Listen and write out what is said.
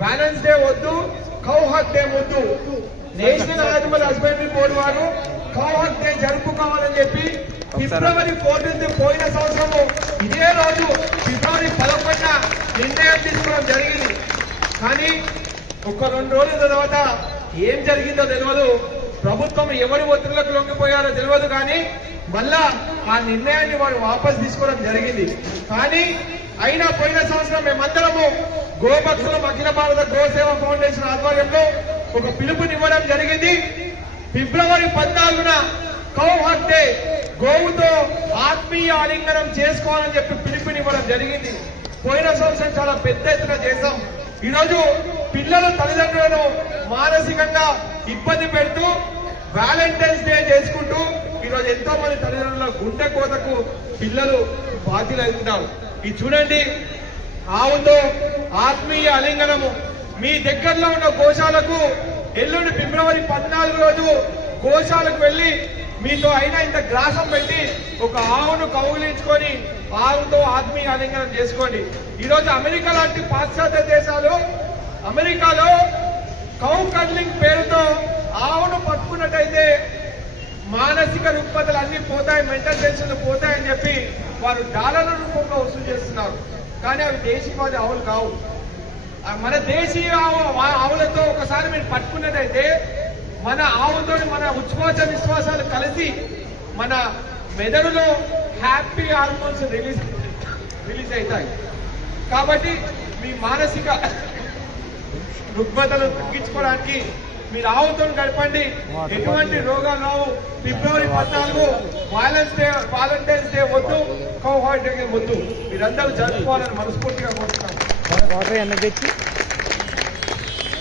Balance day వద్దు, cow Haq day వద్దు. National animal husbandry board వారు కౌ హక్ డే జరుపుకోవాలని చెప్పి ఫిబ్రవరి 14 పోయిన సంవత్సరము ఇదే రోజు ఫిబ్రవరి 11 నిర్ణయం తీసుకోవడం జరిగింది. కానీ ఒక 2 రోజుల తర్వాత ఏం జరిగిందో తెలియదు, ప్రభుత్వం ఎవరి ఒత్తిళ్లకు లొంగిపోయారో తెలియదు. కానీ మళ్ళా ఆ నిర్ణయాన్ని వారు వాపస్ తీసుకోవడం జరిగింది. కానీ అయినా పోయిన సంవత్సరం మేమందరము గోభక్తులం అఖిల భారత గోసేవ ఫౌండేషన్ ఆధ్వర్యంలో ఒక పిలుపునివ్వడం జరిగింది. ఫిబ్రవరి 14న కౌ హక్ డే, గోవుతో ఆత్మీయ ఆలింగనం చేసుకోవాలని చెప్పి పిలుపునివ్వడం జరిగింది. పోయిన సంవత్సరం చాలా పెద్ద ఎత్తున చేశాం. ఈరోజు పిల్లల తల్లిదండ్రులను మానసికంగా ఇబ్బంది పెడుతూ వ్యాలంటైన్స్ డే చేసుకుంటూ ఈరోజు ఎంతో మంది తల్లిదండ్రుల గుండె కోతకు పిల్లలు బాధ్యులవుతున్నారు. ఇది చూడండి, ఆవుతో ఆత్మీయ ఆలింగనము. మీ దగ్గరలో ఉన్న గోశాలకు ఎల్లుండి ఫిబ్రవరి 14 రోజు గోశాలకు వెళ్లి మీతో అయినా ఇంత గ్రాసం పెట్టి ఒక ఆవును కౌగిలించుకొని ఆవుతో ఆత్మీయ ఆలింగనం చేసుకోండి. ఈరోజు అమెరికా లాంటి పాశ్చాత్య దేశాలు, అమెరికాలో కౌ కడ్లింగ్ పేరుతో ఆవును పట్టుకున్నట్టయితే మానసిక రుగ్మతలు అన్ని పోతాయి, మెంటల్ టెన్షన్లు పోతాయని చెప్పి వారు డాలర్ల రూపంలో వసూలు చేస్తున్నారు. కానీ అవి దేశీయవాది ఆవులు కావు. మన దేశీయ ఆవులతో ఒకసారి మీరు పట్టుకున్నట్టయితే మన ఆవుతో మన ఉచ్ఛ్వాస విశ్వాసాలు కలిసి మన మెదడులో హ్యాపీ హార్మోన్స్ రిలీజ్ అవుతాయి. కాబట్టి మీ మానసిక రుగ్మతలు తగ్గించుకోవడానికి మీరు ఆవుతో గడపండి. ఎటువంటి రోగాలు రావు. ఫిబ్రవరి 14 వాలంటైన్స్ డే వద్దు, కౌ హక్ డే వద్దు. మీరందరూ జరుపుకోవాలని మనస్ఫూర్తిగా కోరుతున్నాను.